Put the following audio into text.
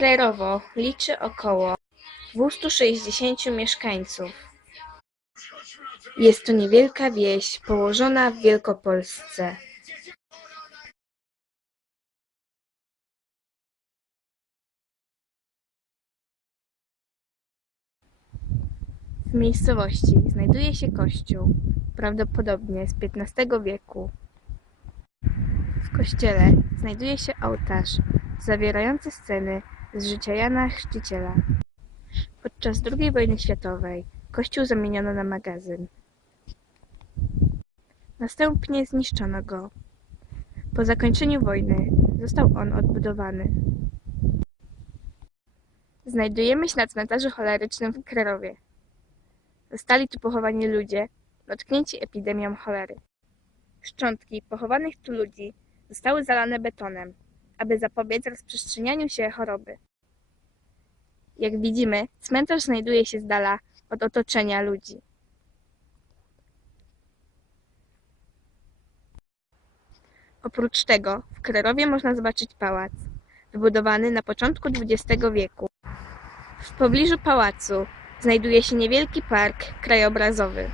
Krerowo liczy około 260 mieszkańców. Jest to niewielka wieś położona w Wielkopolsce. W miejscowości znajduje się kościół, prawdopodobnie z XV wieku. W kościele znajduje się ołtarz zawierający sceny z życia Jana Chrzciciela. Podczas II wojny światowej kościół zamieniono na magazyn. Następnie zniszczono go. Po zakończeniu wojny został on odbudowany. Znajdujemy się na cmentarzu cholerycznym w Krerowie. Zostali tu pochowani ludzie dotknięci epidemią cholery. Szczątki pochowanych tu ludzi zostały zalane betonem, aby zapobiec rozprzestrzenianiu się choroby. Jak widzimy, cmentarz znajduje się z dala od otoczenia ludzi. Oprócz tego w Krerowie można zobaczyć pałac, wybudowany na początku XX wieku. W pobliżu pałacu znajduje się niewielki park krajobrazowy.